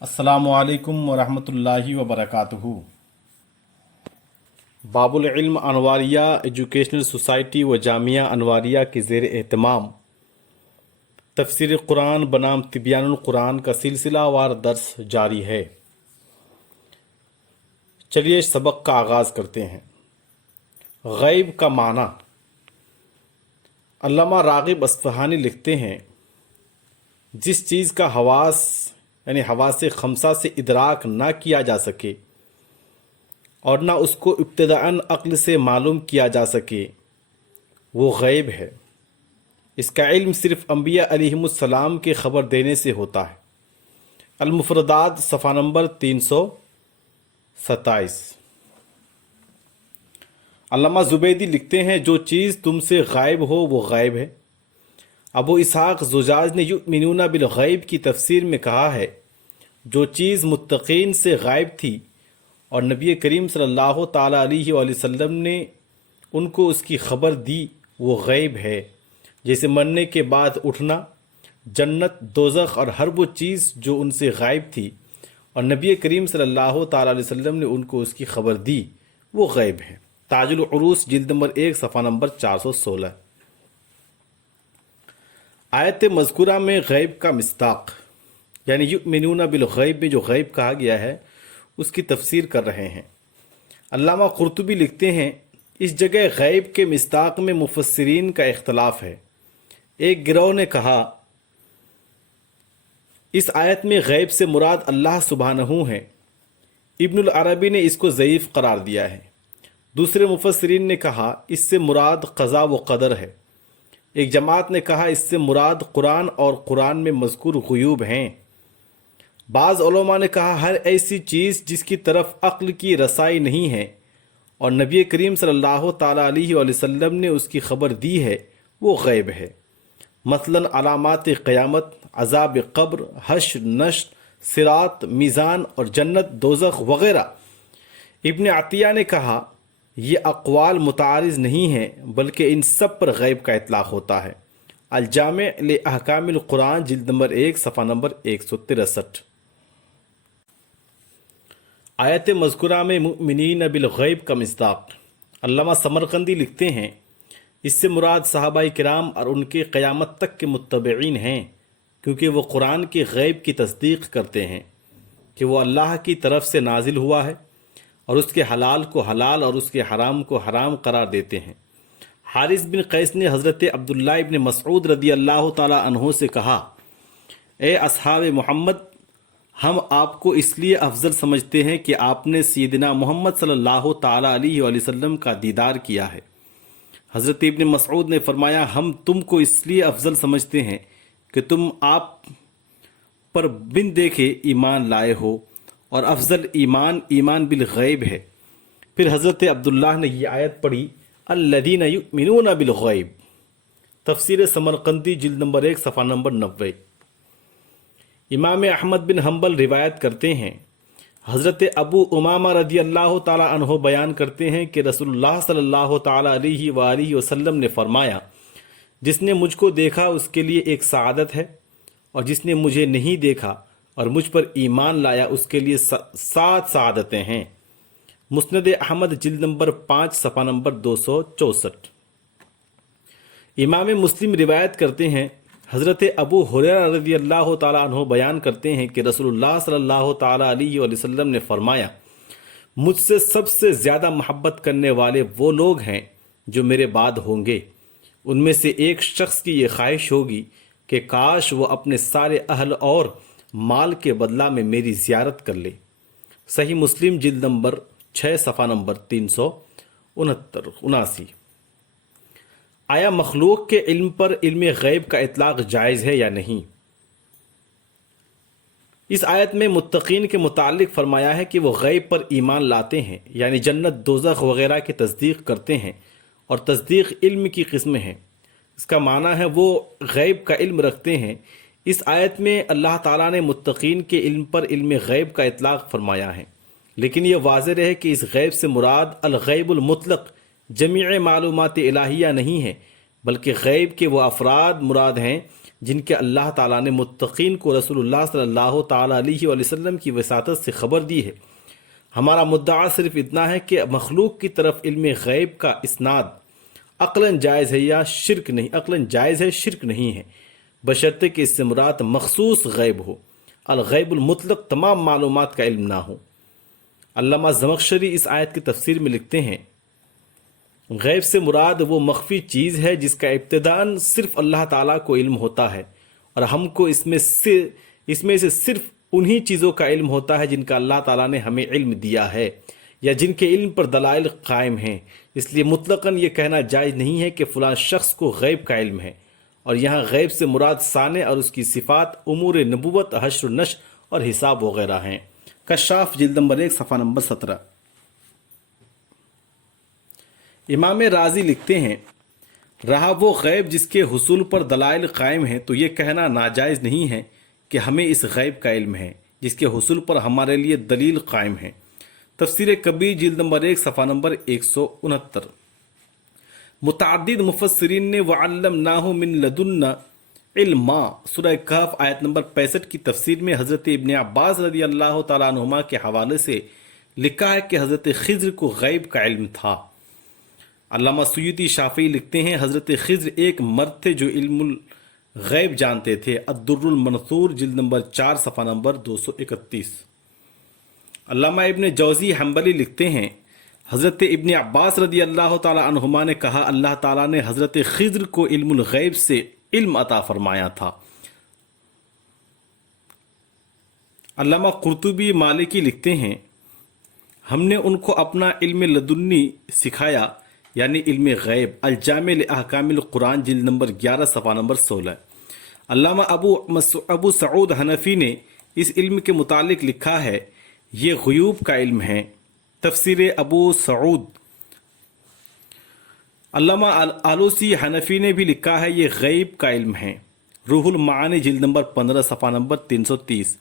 السلام علیکم ورحمۃ اللہ وبرکاتہ۔ باب العلم انواریہ ایجوکیشنل سوسائٹی و جامعہ انواریہ کے زیر اہتمام تفسیر قرآن بنام تبیان القرآن کا سلسلہ وار درس جاری ہے۔ چلیے سبق کا آغاز کرتے ہیں۔ غیب کا معنی۔ علامہ راغب اصفہانی لکھتے ہیں، جس چیز کا حواس یعنی حواس خمسہ سے ادراک نہ کیا جا سکے اور نہ اس کو ابتداً عقل سے معلوم کیا جا سکے وہ غیب ہے۔ اس کا علم صرف انبیاء علیہم السلام کے خبر دینے سے ہوتا ہے۔ المفردات صفحہ نمبر 327۔ علامہ زبیدی لکھتے ہیں، جو چیز تم سے غائب ہو وہ غائب ہے۔ ابو اسحاق زجاج نے یؤمنون بالغیب کی تفسیر میں کہا ہے، جو چیز متقین سے غائب تھی اور نبی کریم صلی اللہ تعالیٰ علیہ وآلہ وسلم نے ان کو اس کی خبر دی وہ غیب ہے، جیسے مرنے کے بعد اٹھنا، جنت، دوزخ اور ہر وہ چیز جو ان سے غائب تھی اور نبی کریم صلی اللہ تعالیٰ علیہ وسلم نے ان کو اس کی خبر دی وہ غیب ہے۔ تاج العروس جلد نمبر 1 صفحہ نمبر 416۔ آیت مذکورہ میں غیب کا مصداق یعنی یؤمنون بالغیب میں جو غیب کہا گیا ہے اس کی تفسیر کر رہے ہیں۔ علامہ قرطبی لکھتے ہیں، اس جگہ غیب کے مصداق میں مفسرین کا اختلاف ہے۔ ایک گروہ نے کہا اس آیت میں غیب سے مراد اللہ سبحانہ ہے۔ ابن العربی نے اس کو ضعیف قرار دیا ہے۔ دوسرے مفسرین نے کہا اس سے مراد قضاء و قدر ہے۔ ایک جماعت نے کہا اس سے مراد قرآن اور قرآن میں مذکور غیوب ہیں۔ بعض علماء نے کہا ہر ایسی چیز جس کی طرف عقل کی رسائی نہیں ہے اور نبی کریم صلی اللہ تعالیٰ علیہ وآلہ وسلم نے اس کی خبر دی ہے وہ غیب ہے، مثلا علامات قیامت، عذاب قبر، حشر، نشر، صراط، میزان اور جنت، دوزخ وغیرہ۔ ابن عطیہ نے کہا یہ اقوال متعارض نہیں ہیں بلکہ ان سب پر غیب کا اطلاق ہوتا ہے۔ الجامع لاحکام القرآن جلد نمبر 1 صفحہ نمبر 163۔ آیت مذکورہ میں مؤمنین بالغیب کا مصداق۔ علامہ سمرقندی لکھتے ہیں، اس سے مراد صحابہ کرام اور ان کے قیامت تک کے متبعین ہیں، کیونکہ وہ قرآن کے غیب کی تصدیق کرتے ہیں کہ وہ اللہ کی طرف سے نازل ہوا ہے اور اس کے حلال کو حلال اور اس کے حرام کو حرام قرار دیتے ہیں۔ حارث بن قیس نے حضرت عبداللہ ابن مسعود رضی اللہ تعالیٰ عنہ سے کہا، اے اصحاب محمد، ہم آپ کو اس لیے افضل سمجھتے ہیں کہ آپ نے سیدنا محمد صلی اللہ تعالیٰ علیہ وآلہ وسلم کا دیدار کیا ہے۔ حضرت ابن مسعود نے فرمایا، ہم تم کو اس لیے افضل سمجھتے ہیں کہ تم آپ پر بن دیکھے ایمان لائے ہو، اور افضل ایمان ایمان بالغیب ہے۔ پھر حضرت عبداللہ نے یہ آیت پڑھی، الذین یؤمنون بالغیب۔ تفسیر سمرقندی جلد نمبر 1 صفحہ نمبر 90۔ امام احمد بن حنبل روایت کرتے ہیں، حضرت ابو امامہ رضی اللہ تعالی عنہ بیان کرتے ہیں کہ رسول اللہ صلی اللہ تعالی علیہ وآلہ وسلم نے فرمایا، جس نے مجھ کو دیکھا اس کے لیے ایک سعادت ہے، اور جس نے مجھے نہیں دیکھا اور مجھ پر ایمان لایا اس کے لیے 7 سعادتیں ہیں۔ مسند احمد جلد نمبر 5 صفحہ نمبر 264۔ امام مسلم روایت کرتے ہیں، حضرت ابو ہریرہ رضی اللہ تعالیٰ عنہ بیان کرتے ہیں کہ رسول اللہ صلی اللہ تعالیٰ علیہ وآلہ وسلم نے فرمایا، مجھ سے سب سے زیادہ محبت کرنے والے وہ لوگ ہیں جو میرے بعد ہوں گے۔ ان میں سے ایک شخص کی یہ خواہش ہوگی کہ کاش وہ اپنے سارے اہل اور مال کے بدلہ میں میری زیارت کر لے۔ صحیح مسلم جلد نمبر 6 صفحہ نمبر 379۔ آیا مخلوق کے علم پر علم غیب کا اطلاق جائز ہے یا نہیں؟ اس آیت میں متقین کے متعلق فرمایا ہے کہ وہ غیب پر ایمان لاتے ہیں، یعنی جنت، دوزخ وغیرہ کی تصدیق کرتے ہیں، اور تصدیق علم کی قسم ہے۔ اس کا معنی ہے وہ غیب کا علم رکھتے ہیں۔ اس آیت میں اللہ تعالیٰ نے متقین کے علم پر علم غیب کا اطلاق فرمایا ہے، لیکن یہ واضح رہے کہ اس غیب سے مراد الغیب المطلق جمیع معلومات الہیہ نہیں ہے، بلکہ غیب کے وہ افراد مراد ہیں جن کے اللہ تعالیٰ نے متقین کو رسول اللہ صلی اللہ تعالیٰ علیہ وآلہ وسلم کی وساطت سے خبر دی ہے۔ ہمارا مدعا صرف اتنا ہے کہ مخلوق کی طرف علم غیب کا اسناد عقلاً جائز ہے یا شرک نہیں، عقلاً جائز ہے، شرک نہیں ہے، بشرطے کہ اس سے مراد مخصوص غیب ہو، الغیب المطلق تمام معلومات کا علم نہ ہو۔ علامہ زمخشری اس آیت کی تفسیر میں لکھتے ہیں، غیب سے مراد وہ مخفی چیز ہے جس کا ابتداً صرف اللہ تعالیٰ کو علم ہوتا ہے، اور ہم کو اس میں سے صرف انہی چیزوں کا علم ہوتا ہے جن کا اللہ تعالیٰ نے ہمیں علم دیا ہے یا جن کے علم پر دلائل قائم ہیں۔ اس لیے مطلقاً یہ کہنا جائز نہیں ہے کہ فلاں شخص کو غیب کا علم ہے، اور یہاں غیب سے مراد صانع اور اس کی صفات، امور نبوت، حشر و نشر اور حساب وغیرہ ہیں۔ کشاف جلد نمبر 1 صفحہ نمبر 17۔ امام رازی لکھتے ہیں، رہا وہ غیب جس کے حصول پر دلائل قائم ہیں تو یہ کہنا ناجائز نہیں ہے کہ ہمیں اس غیب کا علم ہے جس کے حصول پر ہمارے لیے دلیل قائم ہے۔ تفسیر کبیر جلد نمبر 1 صفحہ نمبر 169۔ متعدد مفسرین نے وَعَلَّمْنَاهُ مِن لَدُنَّا علما سورہ کہف آیت نمبر 65 کی تفسیر میں حضرت ابن عباس رضی اللہ تعالیٰ عنہما کے حوالے سے لکھا ہے کہ حضرت خضر کو غیب کا علم تھا۔ علامہ سیوطی شافعی لکھتے ہیں، حضرت خضر ایک مرد تھے جو علم الغیب جانتے تھے۔ الدر المنثور جلد نمبر 4 صفحہ نمبر 231۔ علامہ ابن جوزی حنبلی لکھتے ہیں، حضرت ابن عباس رضی اللہ تعالی عنہما نے کہا، اللہ تعالیٰ نے حضرت خضر کو علم الغیب سے علم عطا فرمایا تھا۔ علامہ قرطبی مالکی لکھتے ہیں، ہم نے ان کو اپنا علم لدنی سکھایا، یعنی علم غیب۔ الجامع لاحکام القرآن جلد نمبر 11 صفحہ نمبر 16۔ علامہ ابو سعود حنفی نے اس علم کے متعلق لکھا ہے، یہ غیوب کا علم ہے۔ تفسیر ابو سعود۔ علامہ آلوسی حنفی نے بھی لکھا ہے، یہ غیب کا علم ہے۔ روح المعانی جلد نمبر 15 صفحہ نمبر 330۔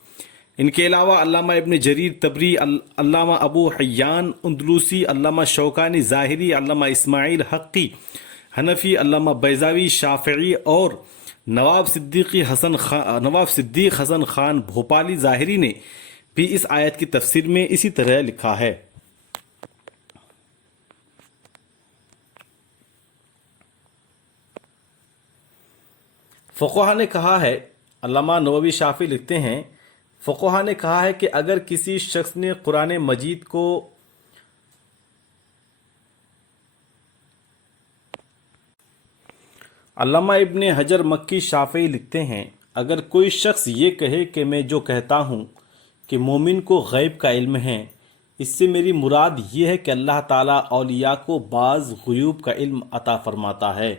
ان کے علاوہ علامہ ابن جریر طبری، علامہ ابو حیان اندلوسی، علامہ شوکانی ظاہری، علامہ اسماعیل حقی حنفی، علامہ بیضاوی شافعی اور نواب صدیق حسن خان بھوپالی ظاہری نے بھی اس آیت کی تفسیر میں اسی طرح لکھا ہے۔ فقہا نے کہا ہے، علامہ نووی شافعی لکھتے ہیں، فقہا نے کہا ہے کہ اگر کسی شخص نے قرآن مجید کو علامہ ابن حجر مکی شافعی لکھتے ہیں، اگر کوئی شخص یہ کہے کہ میں جو کہتا ہوں کہ مومن کو غیب کا علم ہے، اس سے میری مراد یہ ہے کہ اللہ تعالیٰ اولیاء کو بعض غیوب کا علم عطا فرماتا ہے،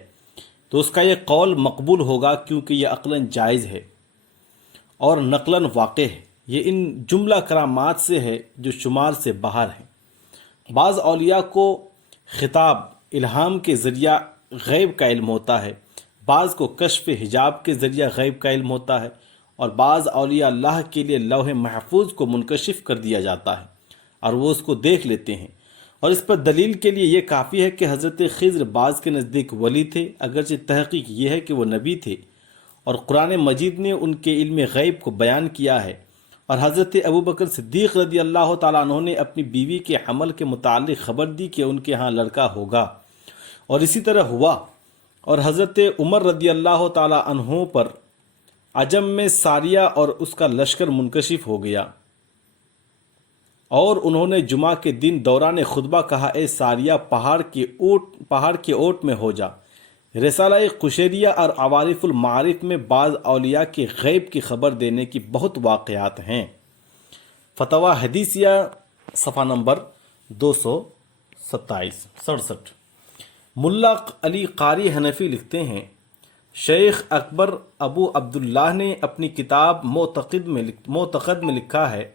تو اس کا یہ قول مقبول ہوگا، کیونکہ یہ عقلاً جائز ہے اور نقلاً واقع ہے۔ یہ ان جملہ کرامات سے ہے جو شمار سے باہر ہیں۔ بعض اولیاء کو خطاب، الہام کے ذریعہ غیب کا علم ہوتا ہے، بعض کو کشف حجاب کے ذریعہ غیب کا علم ہوتا ہے، اور بعض اولیاء اللہ کے لیے لوح محفوظ کو منکشف کر دیا جاتا ہے اور وہ اس کو دیکھ لیتے ہیں، اور اس پر دلیل کے لیے یہ کافی ہے کہ حضرت خضر بعض کے نزدیک ولی تھے، اگرچہ تحقیق یہ ہے کہ وہ نبی تھے، اور قرآن مجید نے ان کے علم غیب کو بیان کیا ہے، اور حضرت ابوبکر صدیق رضی اللہ تعالیٰ عنہ نے اپنی بیوی کے حمل کے متعلق خبر دی کہ ان کے ہاں لڑکا ہوگا، اور اسی طرح ہوا، اور حضرت عمر رضی اللہ تعالیٰ عنہ پر عجم میں ساریہ اور اس کا لشکر منکشف ہو گیا، اور انہوں نے جمعہ کے دن دوران خطبہ کہا، اے ساریہ پہاڑ کے اوٹ میں ہو جا۔ رسالہ قشیریہ اور عوارف المعارف میں بعض اولیاء کے غیب کی خبر دینے کی بہت واقعات ہیں۔ فتویٰ حدیثیہ صفحہ نمبر 267۔ ملا علی قاری حنفی لکھتے ہیں، شیخ اکبر ابو عبداللہ نے اپنی کتاب معتقد میں لکھا ہے،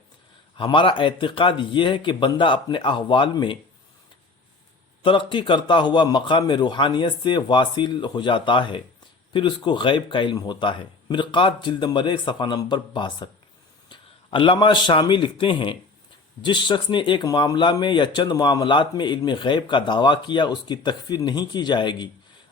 ہمارا اعتقاد یہ ہے کہ بندہ اپنے احوال میں ترقی کرتا ہوا مقام روحانیت سے واصل ہو جاتا ہے، پھر اس کو غیب کا علم ہوتا ہے۔ مرقات جلد نمبر 1 صفحہ نمبر 62۔ علامہ شامی لکھتے ہیں، جس شخص نے ایک معاملہ میں یا چند معاملات میں علم غیب کا دعویٰ کیا، اس کی تکفیر نہیں کی جائے گی،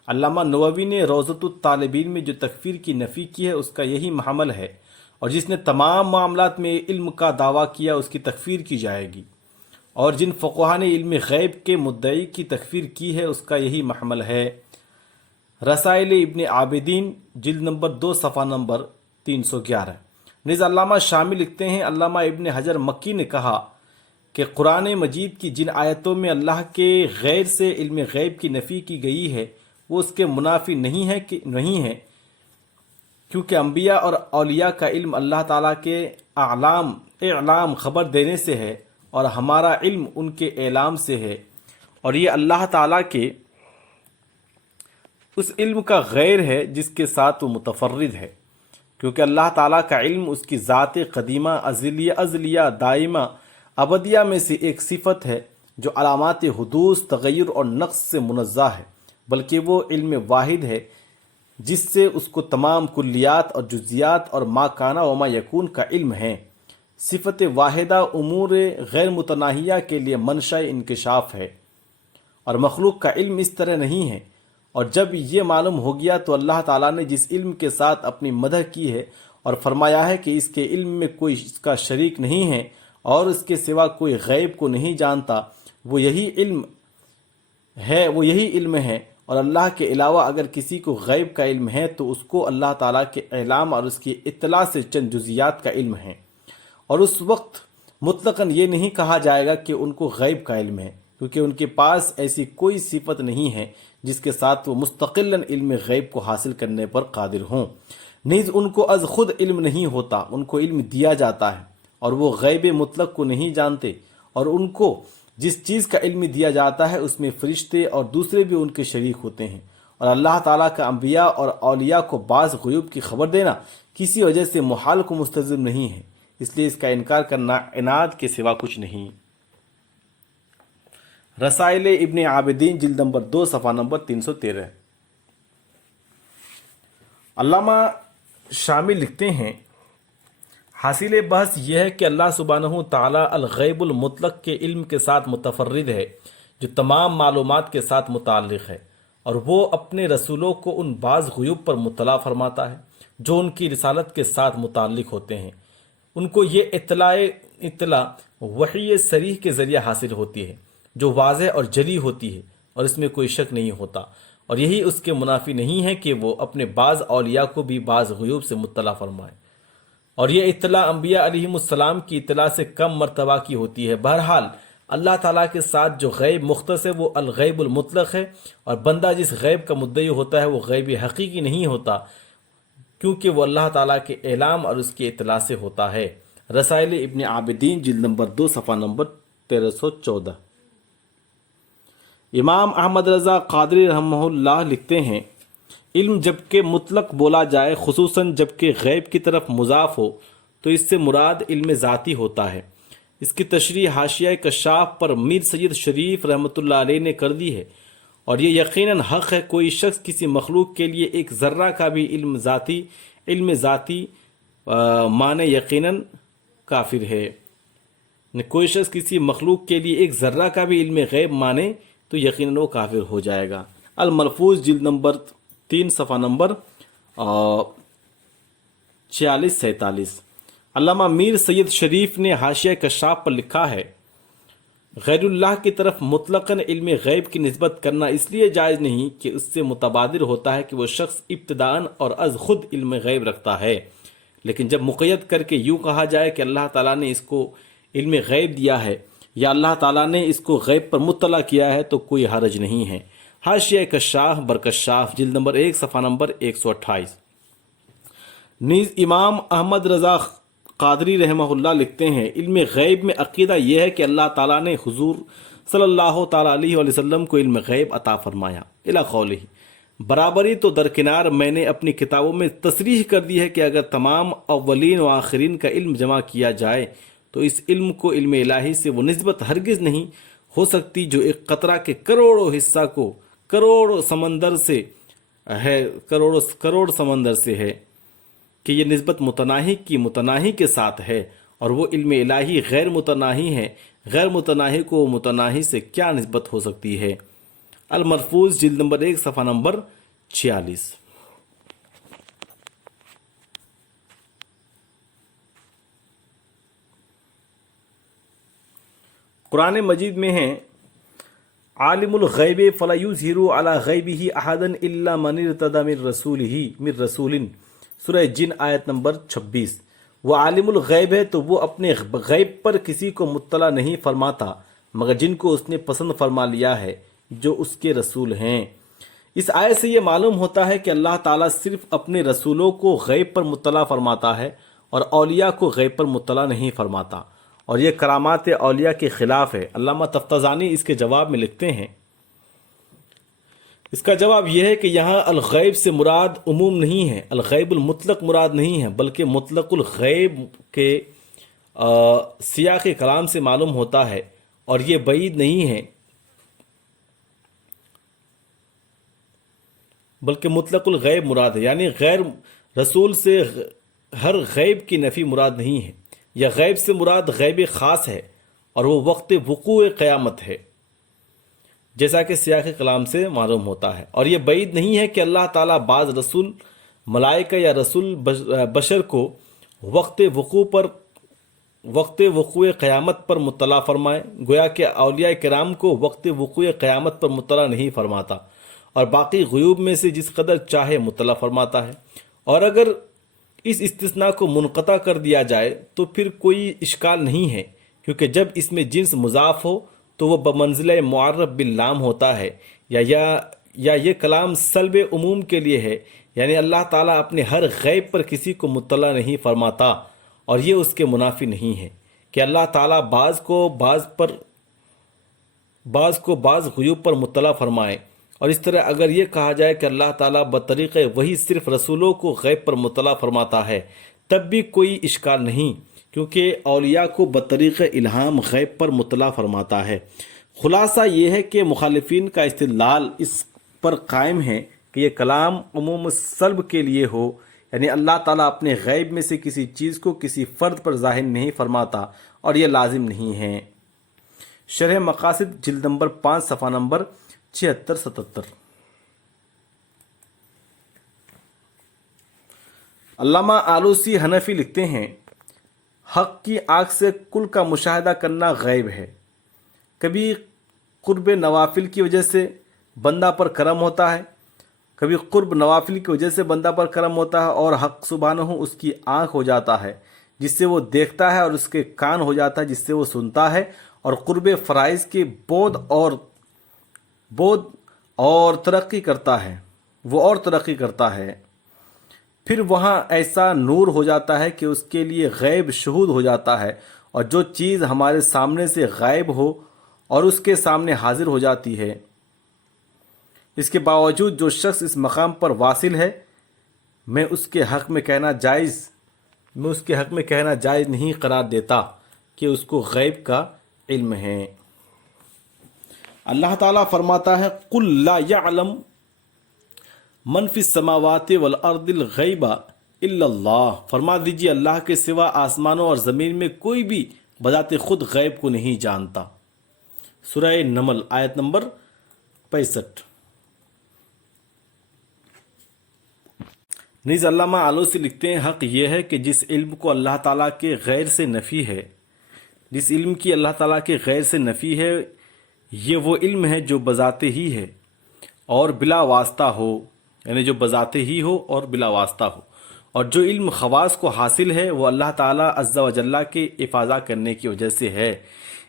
علامہ نووی نے روضۃ الطالبین میں جو تکفیر کی نفی کی ہے اس کا یہی محمل ہے، اور جس نے تمام معاملات میں علم کا دعویٰ کیا اس کی تکفیر کی جائے گی، اور جن فقہا نے علم غیب کے مدعی کی تکفیر کی ہے اس کا یہی محمل ہے۔ رسائل ابن عابدین جلد نمبر 2 صفحہ نمبر 311۔ نیز علامہ شامی لکھتے ہیں، علامہ ابن حجر مکی نے کہا کہ قرآن مجید کی جن آیتوں میں اللہ کے غیر سے علم غیب کی نفی کی گئی ہے وہ اس کے منافی نہیں ہے، کیونکہ انبیاء اور اولیاء کا علم اللہ تعالیٰ کے اعلام خبر دینے سے ہے، اور ہمارا علم ان کے اعلام سے ہے، اور یہ اللہ تعالیٰ کے اس علم کا غیر ہے جس کے ساتھ وہ متفرد ہے، کیونکہ اللہ تعالیٰ کا علم اس کی ذات قدیمہ ازلیہ دائمہ ابدیہ میں سے ایک صفت ہے جو علامات حدوث، تغیر اور نقص سے منزہ ہے، بلکہ وہ علم واحد ہے جس سے اس کو تمام کلیات اور جزیات اور ما کانا و ما یکون کا علم ہے۔ صفت واحدہ امور غیر متناہیہ کے لیے منشأ انکشاف ہے، اور مخلوق کا علم اس طرح نہیں ہے، اور جب یہ معلوم ہو گیا تو اللہ تعالیٰ نے جس علم کے ساتھ اپنی مدح کی ہے اور فرمایا ہے کہ اس کے علم میں کوئی اس کا شریک نہیں ہے اور اس کے سوا کوئی غیب کو نہیں جانتا، وہ یہی علم ہے، اور اللہ کے علاوہ اگر کسی کو غیب کا علم ہے تو اس کو اللہ تعالیٰ کے اعلام اور اس کی اطلاع سے چند جزیات کا علم ہے، اور اس وقت مطلقاً یہ نہیں کہا جائے گا کہ ان کو غیب کا علم ہے، کیونکہ ان کے پاس ایسی کوئی صفت نہیں ہے جس کے ساتھ وہ مستقلاً علم غیب کو حاصل کرنے پر قادر ہوں۔ نیز ان کو از خود علم نہیں ہوتا، ان کو علم دیا جاتا ہے، اور وہ غیب مطلق کو نہیں جانتے، اور ان کو جس چیز کا علم دیا جاتا ہے اس میں فرشتے اور دوسرے بھی ان کے شریک ہوتے ہیں، اور اللہ تعالیٰ کا انبیاء اور اولیاء کو بعض غیوب کی خبر دینا کسی وجہ سے محال کو مستلزم نہیں ہے، اس لیے اس کا انکار کرنا عناد کے سوا کچھ نہیں۔ رسائل ابن عابدین جلد نمبر 2 صفحہ نمبر 313۔ علامہ شامی لکھتے ہیں، حاصل بحث یہ ہے کہ اللہ سبحانہ تعالیٰ الغیب المطلق کے علم کے ساتھ متفرد ہے جو تمام معلومات کے ساتھ متعلق ہے، اور وہ اپنے رسولوں کو ان بعض غیوب پر مطلع فرماتا ہے جو ان کی رسالت کے ساتھ متعلق ہوتے ہیں۔ ان کو یہ اطلاع وحی صریح کے ذریعے حاصل ہوتی ہے جو واضح اور جلی ہوتی ہے، اور اس میں کوئی شک نہیں ہوتا، اور یہی اس کے منافی نہیں ہے کہ وہ اپنے بعض اولیاء کو بھی بعض غیوب سے مطلع فرمائے، اور یہ اطلاع انبیاء علیہم السلام کی اطلاع سے کم مرتبہ کی ہوتی ہے۔ بہرحال اللہ تعالیٰ کے ساتھ جو غیب مختص ہے وہ الغیب المطلق ہے، اور بندہ جس غیب کا مدعی ہوتا ہے وہ غیب حقیقی نہیں ہوتا، کیونکہ وہ اللہ تعالیٰ کے اعلام اور اس کی اطلاع سے ہوتا ہے۔ رسائل ابن عابدین جلد نمبر 2 صفحہ نمبر 1314۔ امام احمد رضا قادری رحمہ اللہ لکھتے ہیں، علم جب کہ مطلق بولا جائے، خصوصاً جب کہ غیب کی طرف مضاف ہو، تو اس سے مراد علم ذاتی ہوتا ہے۔ اس کی تشریح حاشیہ کشاف پر میر سید شریف رحمۃ اللہ علیہ نے کر دی ہے، اور یہ یقیناً حق ہے۔ کوئی شخص کسی مخلوق کے لیے ایک ذرہ کا بھی علم ذاتی مانے یقیناً کافر ہے۔ کوئی شخص کسی مخلوق کے لیے ایک ذرہ کا بھی علم غیب مانے تو یقیناً وہ کافر ہو جائے گا۔ الملفوظ جلد نمبر 3 صفحہ نمبر 46-47۔ علامہ میر سید شریف نے حاشیہ کشاف پر لکھا ہے، غیر اللہ کی طرف مطلقاً علم غیب کی نسبت کرنا اس لیے جائز نہیں کہ اس سے متبادر ہوتا ہے کہ وہ شخص ابتداءً اور از خود علم غیب رکھتا ہے، لیکن جب مقید کر کے یوں کہا جائے کہ اللہ تعالیٰ نے اس کو علم غیب دیا ہے یا اللہ تعالیٰ نے اس کو غیب پر مطلع کیا ہے تو کوئی حرج نہیں ہے۔ حاشیہ کشاف برکشاف جلد نمبر 1 صفحہ نمبر 128۔ نیز امام احمد رضا قادری رحمہ اللہ لکھتے ہیں، علم غیب میں عقیدہ یہ ہے کہ اللہ تعالیٰ نے حضور صلی اللہ تعالیٰ علیہ وسلم کو علم غیب عطا فرمایا الی قولہ۔ برابری تو درکنار، میں نے اپنی کتابوں میں تصریح کر دی ہے کہ اگر تمام اولین و آخرین کا علم جمع کیا جائے تو اس علم کو علم الہی سے وہ نسبت ہرگز نہیں ہو سکتی جو ایک قطرہ کے کروڑوں حصہ کو کروڑ سمندر سے ہے، کہ یہ نسبت متناہی کے ساتھ ہے، اور وہ علم الہی غیر متناہی ہے، غیر متناہی کو متناہی سے کیا نسبت ہو سکتی ہے۔ المرفوز جلد نمبر 1 صفحہ نمبر 46۔ قرآن مجید میں ہیں عالم الغیب فلا یظہر علی غیبہ احدا الا من ارتضی من رسول، سورہ جن آیت نمبر 26۔ وہ عالم الغیب ہے تو وہ اپنے غیب پر کسی کو مطلع نہیں فرماتا مگر جن کو اس نے پسند فرما لیا ہے جو اس کے رسول ہیں۔ اس آیت سے یہ معلوم ہوتا ہے کہ اللہ تعالیٰ صرف اپنے رسولوں کو غیب پر مطلع فرماتا ہے اور اولیاء کو غیب پر مطلع نہیں فرماتا، اور یہ کرامات اولیاء کے خلاف ہے۔ علامہ تفتزانی اس کے جواب میں لکھتے ہیں، اس کا جواب یہ ہے کہ یہاں الغیب سے مراد عموم نہیں ہے، الغیب المطلق مراد نہیں ہے، بلکہ مطلق الغیب کے سیاق کلام سے معلوم ہوتا ہے، اور یہ بعید نہیں ہے بلکہ مطلق الغیب مراد ہے، یعنی غیر رسول سے ہر غیب کی نفی مراد نہیں ہے۔ یا غیب سے مراد غیب خاص ہے اور وہ وقت وقوع قیامت ہے، جیسا کہ سیاق کلام سے معلوم ہوتا ہے، اور یہ بعید نہیں ہے کہ اللہ تعالیٰ بعض رسول ملائکہ یا رسول بشر کو وقت وقوع قیامت پر مطلع فرمائے، گویا کہ اولیاء کرام کو وقت وقوع قیامت پر مطلع نہیں فرماتا اور باقی غیوب میں سے جس قدر چاہے مطلع فرماتا ہے۔ اور اگر اس استثناء کو منقطع کر دیا جائے تو پھر کوئی اشکال نہیں ہے، کیونکہ جب اس میں جنس مضاف ہو تو وہ بمنزلہ معرف باللام ہوتا ہے، یا یہ کلام سلب عموم کے لیے ہے، یعنی اللہ تعالیٰ اپنے ہر غیب پر کسی کو مطلع نہیں فرماتا، اور یہ اس کے منافی نہیں ہے کہ اللہ تعالیٰ بعض کو بعض غیوب پر مطلع فرمائے۔ اور اس طرح اگر یہ کہا جائے کہ اللہ تعالیٰ بطریق وہی صرف رسولوں کو غیب پر مطلع فرماتا ہے، تب بھی کوئی اشکال نہیں، کیونکہ اولیاء کو بطریق الہام غیب پر مطلع فرماتا ہے۔ خلاصہ یہ ہے کہ مخالفین کا استدلال اس پر قائم ہے کہ یہ کلام عموم سلب کے لیے ہو، یعنی اللہ تعالیٰ اپنے غیب میں سے کسی چیز کو کسی فرد پر ظاہر نہیں فرماتا، اور یہ لازم نہیں ہے۔ شرح مقاصد جلد نمبر 5 صفحہ نمبر 76-77۔ علامہ آلوسی حنفی لکھتے ہیں، حق کی آنکھ سے کل کا مشاہدہ کرنا غیب ہے۔ کبھی قرب نوافل کی وجہ سے بندہ پر کرم ہوتا ہے، کبھی قرب نوافل کی وجہ سے بندہ پر کرم ہوتا ہے، اور حق سبحانہ اس کی آنکھ ہو جاتا ہے جس سے وہ دیکھتا ہے، اور اس کے کان ہو جاتا ہے جس سے وہ سنتا ہے، اور قرب فرائض کے بود اور ترقی کرتا ہے، وہ اور ترقی کرتا ہے۔ پھر وہاں ایسا نور ہو جاتا ہے کہ اس کے لیے غیب شہود ہو جاتا ہے، اور جو چیز ہمارے سامنے سے غائب ہو اور اس کے سامنے حاضر ہو جاتی ہے۔ اس کے باوجود جو شخص اس مقام پر واصل ہے، میں اس کے حق میں کہنا جائز نہیں قرار دیتا کہ اس کو غیب کا علم ہے۔ اللہ تعالیٰ فرماتا ہے، قُلْ لَا يَعْلَمُ مَنْ فِي السَّمَاوَاتِ وَالْأَرْضِ الْغَيْبَ إِلَّا اللَّهُ، فرما دیجیے اللہ کے سوا آسمانوں اور زمین میں کوئی بھی بذات خود غیب کو نہیں جانتا۔ سورہ نمل آیت نمبر 65۔ نیز علامہ آلوسی لکھتے ہیں، حق یہ ہے کہ جس علم کو اللہ تعالیٰ کے غیر سے نفی ہے، جس علم کی اللہ تعالیٰ کے غیر سے نفی ہے، یہ وہ علم ہے جو بذات ہی ہے اور بلا واسطہ ہو، یعنی جو بذات ہی ہو اور بلا واسطہ ہو، اور جو علم خواص کو حاصل ہے وہ اللہ تعالیٰ عز و جل کے افاضہ کرنے کی وجہ سے ہے۔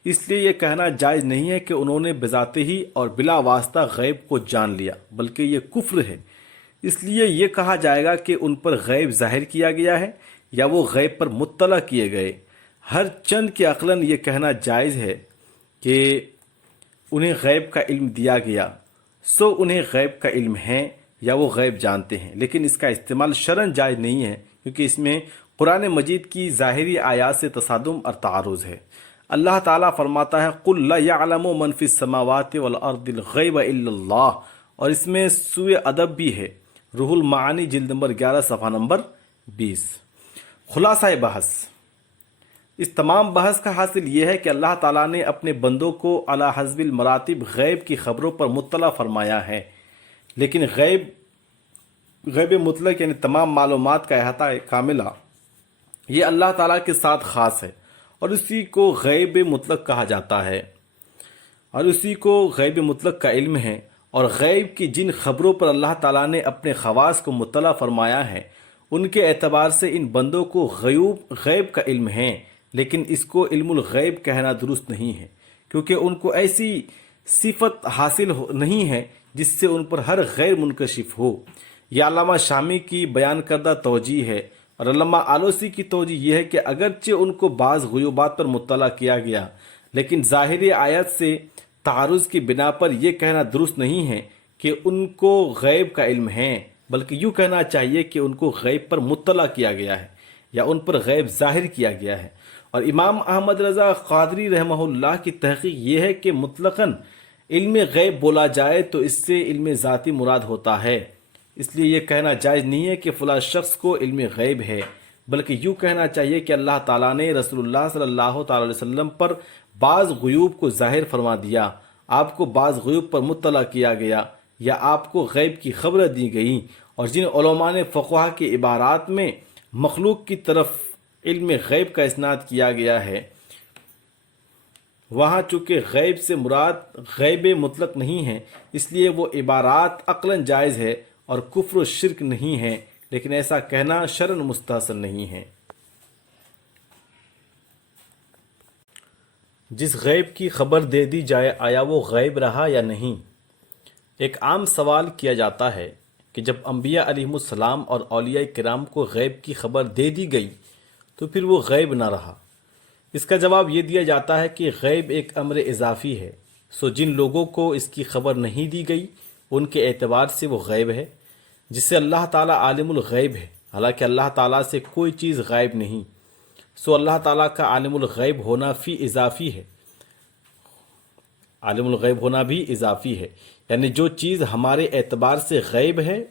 اس لیے یہ کہنا جائز نہیں ہے کہ انہوں نے بذات ہی اور بلا واسطہ غیب کو جان لیا، بلکہ یہ کفر ہے۔ اس لیے یہ کہا جائے گا کہ ان پر غیب ظاہر کیا گیا ہے یا وہ غیب پر مطلع کیے گئے۔ ہر چند کے عقلاً یہ کہنا جائز ہے کہ انہیں غیب کا علم دیا گیا، سو انہیں غیب کا علم ہے یا وہ غیب جانتے ہیں، لیکن اس کا استعمال شرعاً جائز نہیں ہے، کیونکہ اس میں قرآن مجید کی ظاہری آیات سے تصادم اور تعارض ہے۔ اللہ تعالیٰ فرماتا ہے، قُلْ لَا يَعْلَمُ مَنْ فِي السَّمَاوَاتِ وَالْأَرْضِ الْغَيْبَ إِلَّا اللَّهُ، اور اس میں سوء ادب بھی ہے۔ روح المعانی جلد نمبر 11 صفحہ نمبر 20۔ خلاصہ بحث، اس تمام بحث کا حاصل یہ ہے کہ اللہ تعالیٰ نے اپنے بندوں کو علی حسب المراتب غیب کی خبروں پر مطلع فرمایا ہے، لیکن غیب مطلق یعنی تمام معلومات کا احاطہ کاملہ یہ اللہ تعالیٰ کے ساتھ خاص ہے، اور اسی کو غیب مطلق کہا جاتا ہے، اور اسی کو غیب مطلق کا علم ہے۔ اور غیب کی جن خبروں پر اللہ تعالیٰ نے اپنے خواص کو مطلع فرمایا ہے ان کے اعتبار سے ان بندوں کو غیب کا علم ہے، لیکن اس کو علم الغیب کہنا درست نہیں ہے، کیونکہ ان کو ایسی صفت حاصل نہیں ہے جس سے ان پر ہر غیر منکشف ہو۔ یہ علامہ شامی کی بیان کردہ توجیہ ہے، اور علامہ آلوسی کی توجیہ یہ ہے کہ اگرچہ ان کو بعض غیوبات پر مطلع کیا گیا، لیکن ظاہری آیت سے تعارض کی بنا پر یہ کہنا درست نہیں ہے کہ ان کو غیب کا علم ہے، بلکہ یوں کہنا چاہیے کہ ان کو غیب پر مطلع کیا گیا ہے یا ان پر غیب ظاہر کیا گیا ہے۔ اور امام احمد رضا قادری رحمہ اللہ کی تحقیق یہ ہے کہ مطلقاً علم غیب بولا جائے تو اس سے علم ذاتی مراد ہوتا ہے، اس لیے یہ کہنا جائز نہیں ہے کہ فلاں شخص کو علم غیب ہے، بلکہ یوں کہنا چاہیے کہ اللہ تعالیٰ نے رسول اللہ صلی اللہ تعالی علیہ وسلم پر بعض غیوب کو ظاہر فرما دیا، آپ کو بعض غیوب پر مطلع کیا گیا، یا آپ کو غیب کی خبریں دی گئیں۔ اور جن علماء نے فقہا کی عبارات میں مخلوق کی طرف علم غیب کا اسناد کیا گیا ہے، وہاں چونکہ غیب سے مراد غیب مطلق نہیں ہے، اس لیے وہ عبارات عقلاً جائز ہے اور کفر و شرک نہیں ہے، لیکن ایسا کہنا شرعاً مستحسن نہیں ہے۔ جس غیب کی خبر دے دی جائے آیا وہ غیب رہا یا نہیں؟ ایک عام سوال کیا جاتا ہے کہ جب انبیاء علیہم السلام اور اولیاء کرام کو غیب کی خبر دے دی گئی تو پھر وہ غیب نہ رہا۔ اس کا جواب یہ دیا جاتا ہے کہ غیب ایک امر اضافی ہے، سو جن لوگوں کو اس کی خبر نہیں دی گئی ان کے اعتبار سے وہ غیب ہے، جس سے اللہ تعالیٰ عالم الغیب ہے، حالانکہ اللہ تعالیٰ سے کوئی چیز غائب نہیں، سو اللہ تعالیٰ کا عالم الغیب ہونا فی اضافی ہے، عالم الغیب ہونا بھی اضافی ہے، یعنی جو چیز ہمارے اعتبار سے غیب ہے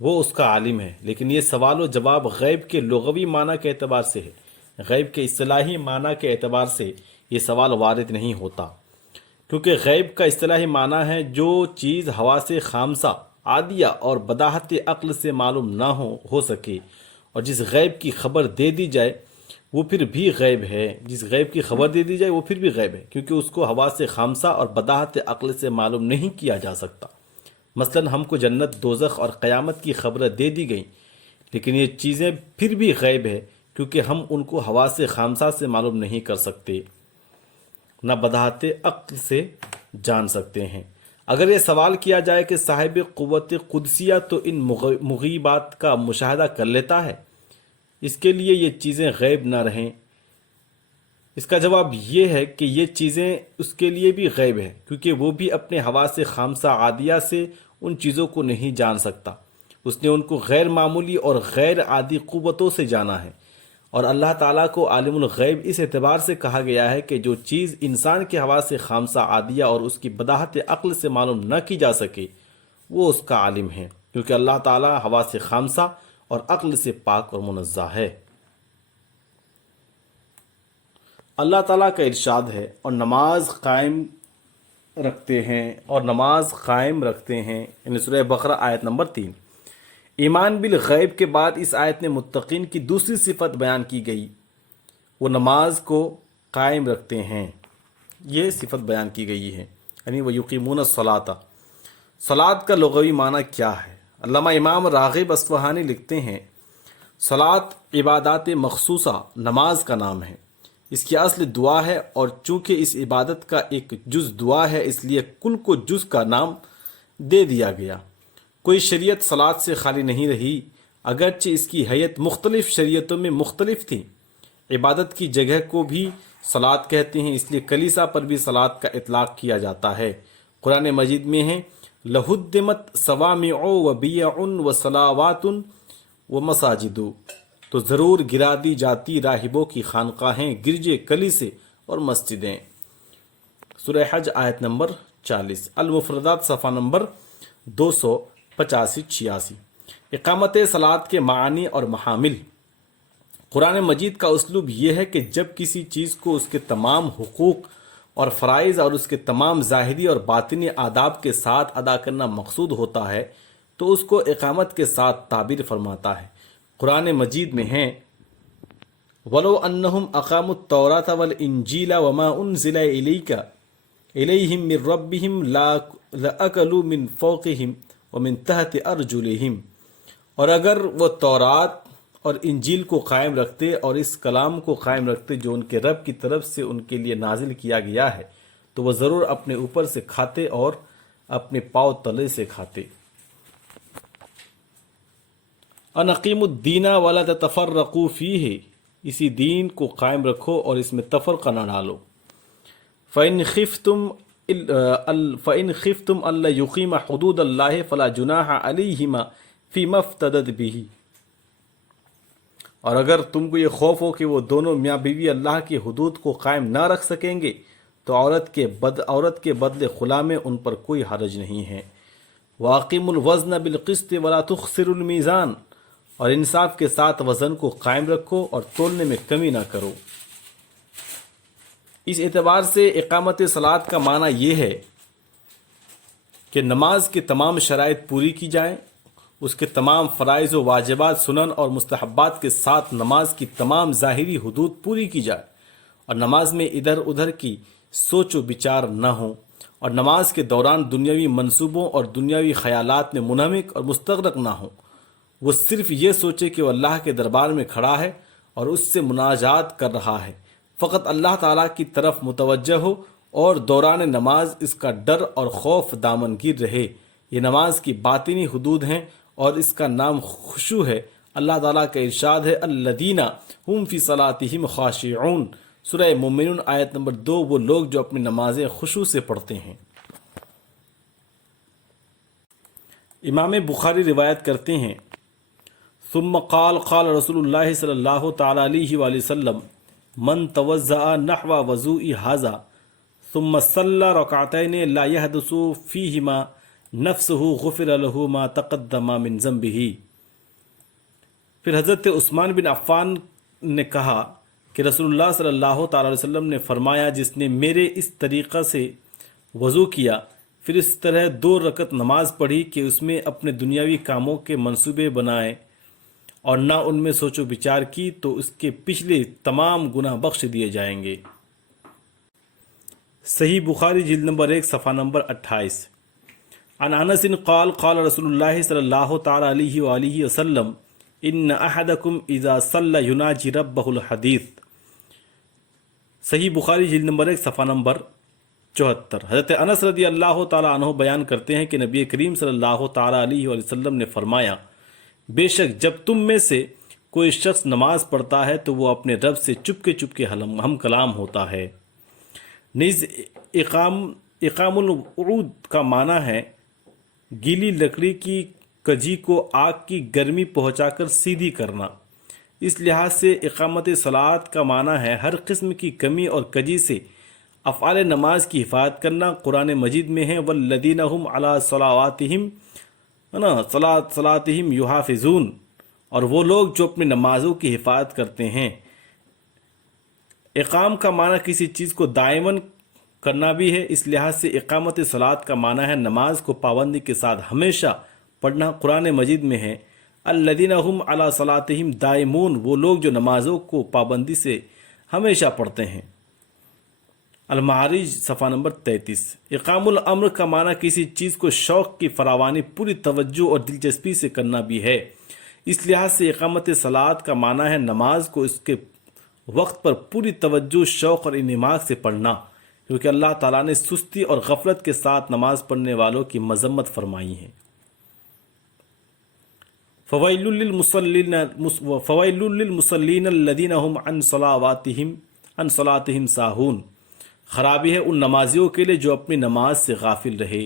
وہ اس کا عالم ہے، لیکن یہ سوال و جواب غیب کے لغوی معنی کے اعتبار سے ہے، غیب کے اصطلاحی معنی کے اعتبار سے یہ سوال وارد نہیں ہوتا، کیونکہ غیب کا اصطلاحی معنی ہے جو چیز حواس خامسہ عادیہ اور بداہت عقل سے معلوم نہ ہو سکے، اور جس غیب کی خبر دے دی جائے وہ پھر بھی غیب ہے، جس غیب کی خبر دے دی جائے وہ پھر بھی غیب ہے، کیونکہ اس کو حواس خامسہ اور بداہت عقل سے معلوم نہیں کیا جا سکتا۔ مثلا ہم کو جنت، دوزخ اور قیامت کی خبریں دے دی گئیں، لیکن یہ چیزیں پھر بھی غیب ہے، کیونکہ ہم ان کو حواس خامسہ سے معلوم نہیں کر سکتے، نہ بداہت عقل سے جان سکتے ہیں۔ اگر یہ سوال کیا جائے کہ صاحب قوت قدسیہ تو ان مغیبات کا مشاہدہ کر لیتا ہے، اس کے لیے یہ چیزیں غیب نہ رہیں، اس کا جواب یہ ہے کہ یہ چیزیں اس کے لیے بھی غیب ہے، کیونکہ وہ بھی اپنے حواس خامسہ عادیہ سے ان چیزوں کو نہیں جان سکتا، اس نے ان کو غیر معمولی اور غیر عادی قوتوں سے جانا ہے۔ اور اللہ تعالیٰ کو عالم الغیب اس اعتبار سے کہا گیا ہے کہ جو چیز انسان کے حواس خامسہ عادیہ اور اس کی بداہت عقل سے معلوم نہ کی جا سکے وہ اس کا عالم ہے، کیونکہ اللہ تعالیٰ حواس خامسہ اور عقل سے پاک اور منزہ ہے۔ اللہ تعالیٰ کا ارشاد ہے اور نماز قائم رکھتے ہیں یعنی سورہ بقرہ آیت نمبر 3۔ ایمان بالغیب کے بعد اس آیت میں متقین کی دوسری صفت بیان کی گئی، وہ نماز کو قائم رکھتے ہیں، یہ صفت بیان کی گئی ہے، یعنی وہ یقیمون الصلاۃ۔ صلاۃ کا لغوی معنی کیا ہے؟ علامہ امام راغب اصفہانی لکھتے ہیں صلاۃ عبادات مخصوصہ نماز کا نام ہے، اس کی اصل دعا ہے، اور چونکہ اس عبادت کا ایک جز دعا ہے اس لیے کل کو جز کا نام دے دیا گیا۔ کوئی شریعت صلاۃ سے خالی نہیں رہی، اگرچہ اس کی حیت مختلف شریعتوں میں مختلف تھی۔ عبادت کی جگہ کو بھی صلاۃ کہتے ہیں، اس لیے کلیسا پر بھی صلاۃ کا اطلاق کیا جاتا ہے۔ قرآن مجید میں ہے لہدمت صوامع و بیع و صلوات و مساجد، تو ضرور گرا دی جاتی راہبوں کی خانقاہیں، گرجے، کلیسے اور مسجدیں۔ سورہ حج آیت نمبر 40، المفردات صفحہ نمبر 285-86۔ اقامت صلاۃ کے معانی اور محامل۔ قرآن مجید کا اسلوب یہ ہے کہ جب کسی چیز کو اس کے تمام حقوق اور فرائض اور اس کے تمام ظاہری اور باطنی آداب کے ساتھ ادا کرنا مقصود ہوتا ہے تو اس کو اقامت کے ساتھ تعبیر فرماتا ہے۔ قرآن مجید میں ہیں وَلَوْ أَنَّهُمْ أَقَامُوا التَّوْرَاةَ وَالْإِنْجِيلَ وَمَا أُنزِلَ إِلَيْهِمْ مِنْ رَبِّهِمْ لَأَكَلُوا مِنْ فَوْقِهِمْ وَمِنْ تَحْتِ أَرْجُلِهِمْ، اور اگر وہ تورات اور انجیل کو قائم رکھتے اور اس کلام کو قائم رکھتے جو ان کے رب کی طرف سے ان کے لیے نازل کیا گیا ہے، تو وہ ضرور اپنے اوپر سے کھاتے اور اپنے پاؤں تلے سے کھاتے۔ ان اقیموا الدین ولا تتفرقوا فیہ، اسی دین کو قائم رکھو اور اس میں تفرقہ نہ ڈالو۔ فإن خفتم الا یقیم حدود اللہ فلا جناح علیہما فیما افتدت بہ، اور اگر تم کو یہ خوف ہو کہ وہ دونوں میاں بیوی اللہ کی حدود کو قائم نہ رکھ سکیں گے تو عورت کے بدلے خلا میں ان پر کوئی حرج نہیں ہے۔ وَأَقِیمُوا الْوَزْنَ بِالْقِسْطِ وَلَا تُخْسِرُوا الْمِیزَانَ، اور انصاف کے ساتھ وزن کو قائم رکھو اور تولنے میں کمی نہ کرو۔ اس اعتبار سے اقامت صلاۃ کا معنی یہ ہے کہ نماز کی تمام شرائط پوری کی جائیں، اس کے تمام فرائض و واجبات، سنن اور مستحبات کے ساتھ نماز کی تمام ظاہری حدود پوری کی جائے، اور نماز میں ادھر ادھر کی سوچ و بچار نہ ہو، اور نماز کے دوران دنیاوی منصوبوں اور دنیاوی خیالات میں منہمک اور مستغرق نہ ہو۔ وہ صرف یہ سوچے کہ وہ اللہ کے دربار میں کھڑا ہے اور اس سے مناجات کر رہا ہے، فقط اللہ تعالیٰ کی طرف متوجہ ہو، اور دوران نماز اس کا ڈر اور خوف دامنگیر رہے۔ یہ نماز کی باطنی حدود ہیں اور اس کا نام خشوع ہے۔ اللہ تعالیٰ کا ارشاد ہے الذین هم فی صلاتہم خاشعون، سورہ مومنون آیت نمبر 2، وہ لوگ جو اپنی نمازیں خشوع سے پڑھتے ہیں۔ امام بخاری روایت کرتے ہیں ثم قال قال رسول اللہ صلی اللہ تعالی علیہ وآلہ وسلم من توضأ نحو وضوء ھذا ثم صلى ركعتين لا يحدث فيهما نفسه غفر له ما تقدم من ذنبه۔ پھر حضرت عثمان بن عفان نے کہا کہ رسول اللہ صلی اللہ تعالی علیہ وسلم نے فرمایا جس نے میرے اس طریقہ سے وضو کیا پھر اس طرح 2 رکعت نماز پڑھی کہ اس میں اپنے دنیاوی کاموں کے منصوبے بنائے اور نہ ان میں سوچ و بچار کی، تو اس کے پچھلے تمام گناہ بخش دیے جائیں گے۔ صحیح بخاری جلد نمبر 1 صفحہ نمبر 28۔ عن انس قال قال رسول اللہ صلی اللہ تعالی علیہ وآلہ وسلم ان احدکم اذا صلی یناجی ربہ الحدیث، صحیح بخاری جلد نمبر 1 صفحہ نمبر 74۔ حضرت انس رضی اللہ تعالی عنہ بیان کرتے ہیں کہ نبی کریم صلی اللہ تعالی علیہ وآلہ وسلم نے فرمایا بے شک جب تم میں سے کوئی شخص نماز پڑھتا ہے تو وہ اپنے رب سے چپکے ہم کلام ہوتا ہے۔ نیز اقام العود کا معنی ہے گیلی لکڑی کی کجی کو آگ کی گرمی پہنچا کر سیدھی کرنا۔ اس لحاظ سے اقامت صلاۃ کا معنی ہے ہر قسم کی کمی اور کجی سے افعال نماز کی حفاظت کرنا۔ قرآن مجید میں ہے والذین هم علی صلاتہم یحافظون، اور وہ لوگ جو اپنی نمازوں کی حفاظت کرتے ہیں۔ اقام کا معنی کسی چیز کو دائماً کرنا بھی ہے، اس لحاظ سے اقامت صلاۃ کا معنی ہے نماز کو پابندی کے ساتھ ہمیشہ پڑھنا۔ قرآن مجید میں ہے الذین هم علی صلاتہم دائمون، وہ لوگ جو نمازوں کو پابندی سے ہمیشہ پڑھتے ہیں۔ المعارج صفحہ نمبر 33۔ اقام الامر کا معنی کسی چیز کو شوق کی فراوانی پوری توجہ اور دلچسپی سے کرنا بھی ہے، اس لحاظ سے اقامت صلاۃ کا معنی ہے نماز کو اس کے وقت پر پوری توجہ، شوق اور انہماک سے پڑھنا، کیونکہ اللہ تعالیٰ نے سستی اور غفلت کے ساتھ نماز پڑھنے والوں کی مذمت فرمائی ہے۔ فویل للمصلین الذین هم عن صلاتہم ساہون، خرابی ہے ان نمازیوں کے لیے جو اپنی نماز سے غافل رہے۔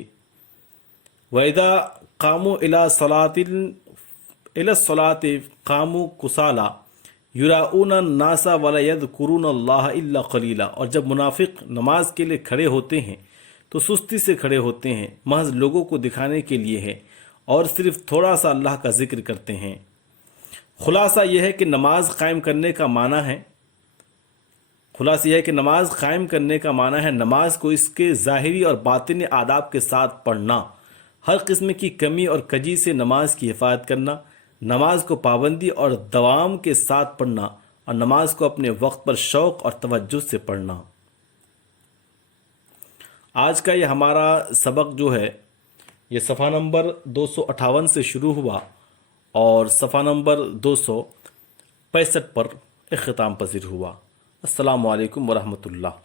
وَإِذَا قَامُوا إِلَى الصَّلَاةِ قَامُوا كُسَالَىٰ يُرَاءُونَ النَّاسَ وَلَا يَذْكُرُونَ اللَّهَ إِلَّا قَلِيلًا، اور جب منافق نماز کے لیے کھڑے ہوتے ہیں تو سستی سے کھڑے ہوتے ہیں، محض لوگوں کو دکھانے کے لیے ہے، اور صرف تھوڑا سا اللہ کا ذکر کرتے ہیں۔ خلاصہ یہ ہے کہ نماز قائم کرنے کا معنی ہے نماز کو اس کے ظاہری اور باطنی آداب کے ساتھ پڑھنا، ہر قسم کی کمی اور کجی سے نماز کی حفاظت کرنا، نماز کو پابندی اور دوام کے ساتھ پڑھنا اور نماز کو اپنے وقت پر شوق اور توجہ سے پڑھنا۔ آج کا یہ ہمارا سبق جو ہے یہ صفحہ نمبر 258 سے شروع ہوا اور صفحہ نمبر 265 پر اختتام پذیر ہوا۔ السلام علیکم ورحمۃ اللہ۔